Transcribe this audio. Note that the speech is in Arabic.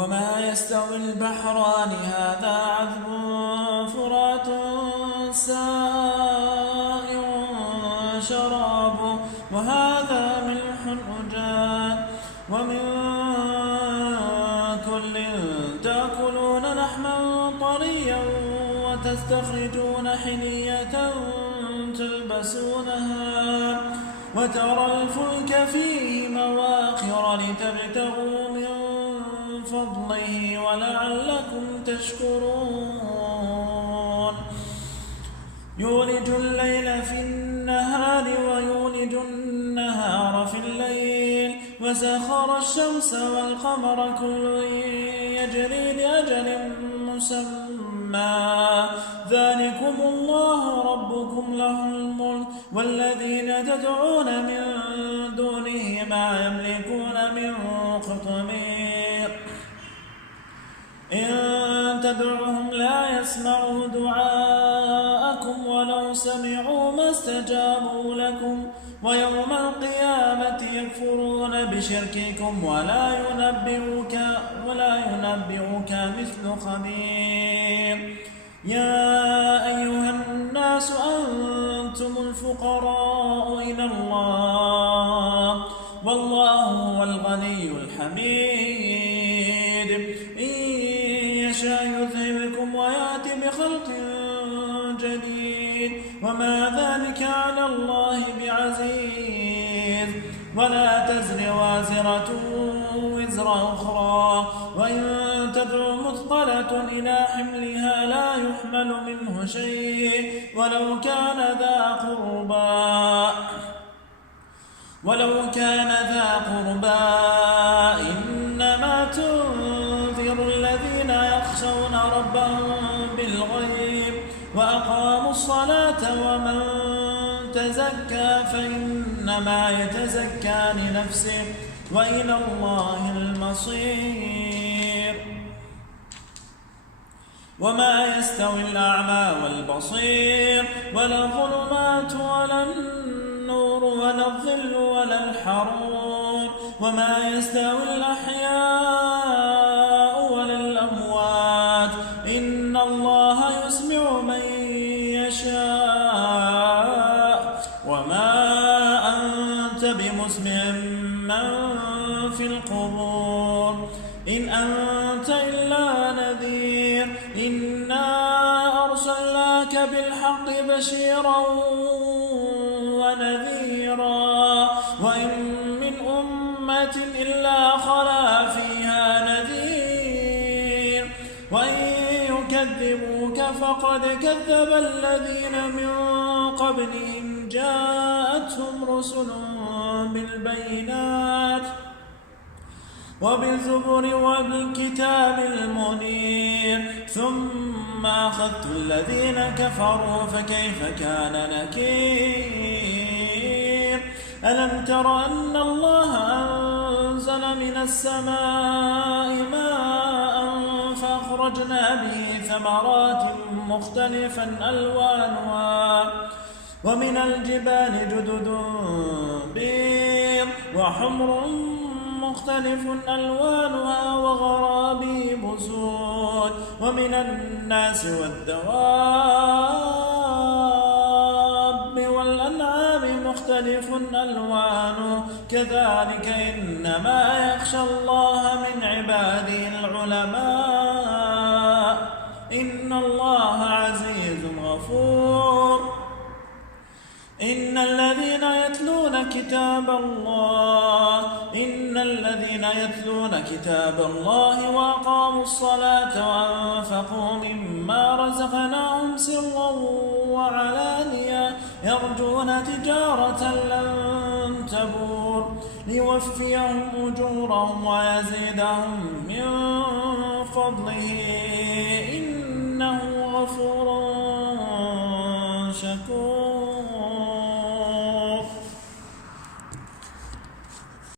وما يستوي البحران هذا عذب فرات سائغ شرابه وهذا ملح أجاج ومن كل تأكلون لحما طريا وتستخرجون حلية تلبسونها وترى الفلك فيه مواخر لتبتغوا من فضله ولعلكم تشكرون يولج الليل في النهار ويولج النهار في الليل وسخر الشمس والقمر كل يجري لأجل مسمى ذلكم الله ربكم له الملك والذين تدعون من دونه ما يملكون من قطمير إن تدعوهم لا يسمعوا دعاءكم ولو سمعوا ما استجابوا لكم ويوم القيامة يكفرون بشرككم ولا ينبئك مثل خبير يا أيها الناس أنتم الفقراء إلى الله والله هو الغني الحميد إن يشاء يذهبكم ويأتي بخلق جديد وما ذلك على الله بعزيز ولا تزر وازرة وزر أخرى وإن تدع مثقلة إلى حملها لا يحمل منه شيء ولو كان ذا قربى إنما تنذر الذين يخشون ربهم بالغيب وأقاموا الصلاة ومن تزكى فإنما يتزكى لنفسه وإلى الله المصير وما يستوي الأعمى والبصير ولا الظلمات ولا النور ولا الظل ولا الحرور وما يستوي الأحياء ولا الأموات إن الله يسمع من يشاء وما أنت بمسمع من في القبور إن أنت إلا نذير إنا أرسلناك بالحق بشيرا ونذيرا وإن من أمة إلا خلا فيها نذير وإن يكذبوك فقد كذب الذين من قبلهم جاءتهم رسل بالبينات وبالزبر وبالكتاب المنير ثم أخذت الذين كفروا فكيف كان نكير ألم تر أن الله أنزل من السماء ماء فأخرجنا به ثمرات مختلفا ألوانها ومن الجبال جدد بيض وحمر مختلف ألوانها وغرابيب سود ومن الناس والدواب والأنعام مختلف ألوانه كذلك إنما يخشى الله من عباده العلماء إن الله عزيز غفور إن الذين يتلون كتاب الله وأقاموا الصلاة وأنفقوا مما رزقناهم سرا وعلانية يرجون تجارة لن تبور ليوفيهم أجورهم ويزيدهم من فضله إنه غفور شكور